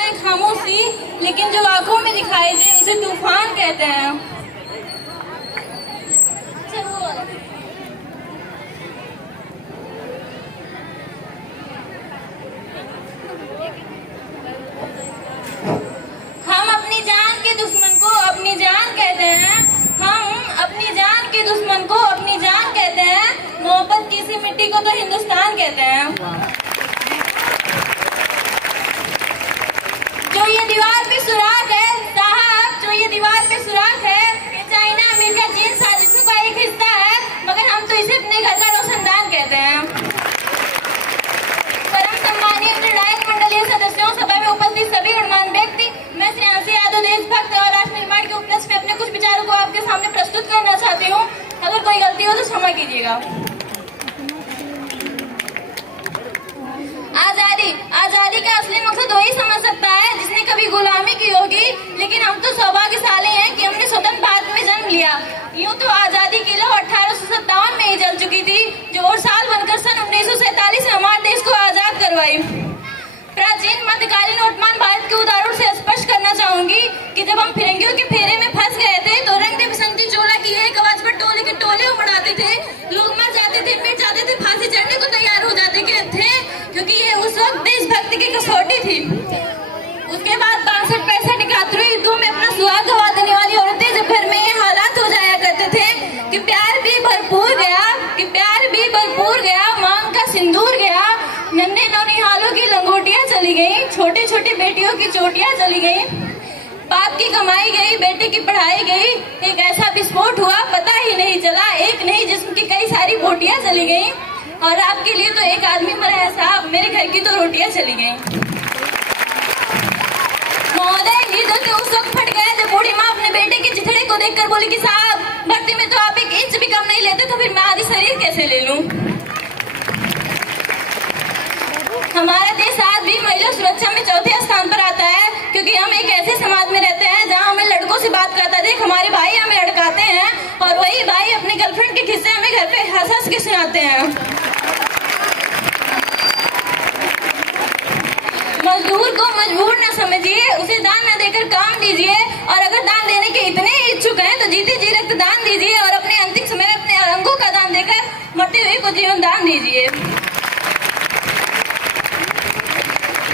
हैं खामोशी, लेकिन जो आंखों में दिखाई दे उसे तूफान कहते हैं। हम अपनी जान के दुश्मन को अपनी जान कहते हैं। हम अपनी जान के दुश्मन को अपनी जान कहते हैं। मोहब्बत की सी मिट्टी को तो हिंदुस्तान कहते हैं। जो ये दीवार पे सुराख है साहब, जो ये दीवार पे सुराख है, ये चाइना अमेरिका चीन साजिशों का एक हिस्सा है, मगर हम तो इसे अपने घर का रोशनदान कहते हैं। परम सम्मानीय निर्णायक मंडलीय सदस्यों, सभा में उपस्थित सभी गणमान्य व्यक्ति, मैं श्रेयांशी यादव देशभक्त और राष्ट्र निर्माण के उपलक्ष्य में अपने कुछ विचारों को आपके सामने प्रस्तुत करना चाहती हूँ। अगर कोई गलती हो तो क्षमा कीजिएगा। आजादी का असली मकसद वही समझ सकता है जिसने कभी गुलामी की होगी, लेकिन हम तो सौभाग्यशाली हैं कि हमने स्वतंत्र भारत में जन्म लिया। यूं तो आजादी की लौ 1857 में ही जल चुकी थी, जो और साल बनकर सन 1947 में हमारे देश को आजाद करवाई। प्राचीन मध्यकालीन ओटमान भारत के उदाहरण से स्पष्ट करना चाहूंगी कि जब हम फिरंगियों के फेरे में फंस गए थे तो रंग दे बसंती चोला की एक आवाज पर टोले के टोले उमड़ाते थे। लोग मर जाते थे, मिट जाते थे, फांसी चढ़ने को तैयार हो जाते थे, क्योंकि ये उस वक्त देशभक्ति की कसौटी थी। उसके बाद 62-65 युद्धों में अपना सुहाग गवा देने वाली औरतें जब घर में ये हालात हो जाया करते थे कि प्यार भी भरपूर गया, मांग का सिंदूर गया, नन्हे नौनिहालों की लंगोटियां चली गई, छोटी छोटी बेटियों की चोटियां चली गई, बाप की कमाई गई, बेटे की पढ़ाई गई, एक ऐसा विस्फोट हुआ पता ही नहीं चला, एक नहीं जिस्म की कई सारी बोटियां चली गई, और आपके लिए तो एक आदमी मरा है साहब, मेरे घर की तो रोटियां चली गई। महोदय, ये तो उस वक्त फट गया जब बूढ़ी माँ अपने बेटे के चिथड़े को देखकर बोली कि साहब, भर्ती में तो आप 1 इंच भी कम नहीं लेते, तो फिर मैं आधी शरीर कैसे ले लूं। हमारा देश आज भी महिला सुरक्षा में चौथे स्थान पर आता है, क्योंकि हम एक ऐसे समाज में रहते हैं जहां हमें लड़कों से बात करता देख हमारे भाई हमें अड़काते हैं, और वही भाई अपनी गर्लफ्रेंड के किस्से हमें घर पे हंस हंस के सुनाते हैं। मजदूर को मजबूर न समझिए, उसे दान न देकर काम दीजिए, और अगर दान देने के इतने इच्छुक हैं तो जीते जी रक्त दान दीजिए, और अपने अंतिम समय में अपने अंगों का दान देकर मरते हुए को जीवन दान दीजिए।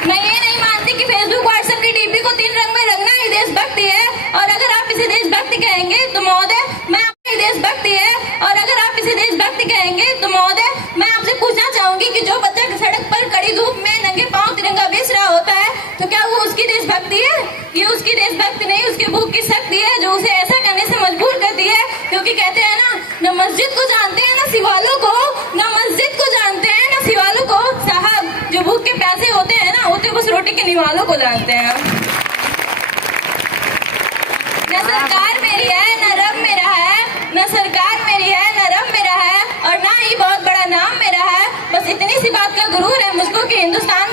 मैं ये नहीं मानती कि फेसबुक व्हाट्सएप की डीपी को 3 रंग में रंगना ही देशभक्ति है, और अगर आप इसे देशभक्ति कहेंगे तो महोदय मैं आपकी देशभक्ति है, और अगर आप इसे देशभक्ति कहेंगे तो महोदय मैं आपसे पूछना चाहूंगी कि जो बच्चा सड़क पर कड़ी धूप में नंगे पांव तिरंगा बेच रहा होता है, तो क्या वो उसकी देशभक्ति है? ये उसकी देशभक्ति नहीं, उसकी भूख की शक्ति है जो उसे ऐसा करने से मजबूर करती है, क्योंकि कहते हैं ना, न मस्जिद को जानते हैं न सिवालों को, न मस्जिद को जानते हैं न सिवालों को। साहब, जो भूख के प्यासे होते हैं ना, होते बस रोटी के निवालों को जानते हैं। न सरकार मेरी है न रब मेरा है, न सरकार मेरी है न रब मेरा है, और ना ही बहुत बड़ा नाम मेरा है, बस इतनी सी बात का गुरूर है मुझको कि हिंदुस्तान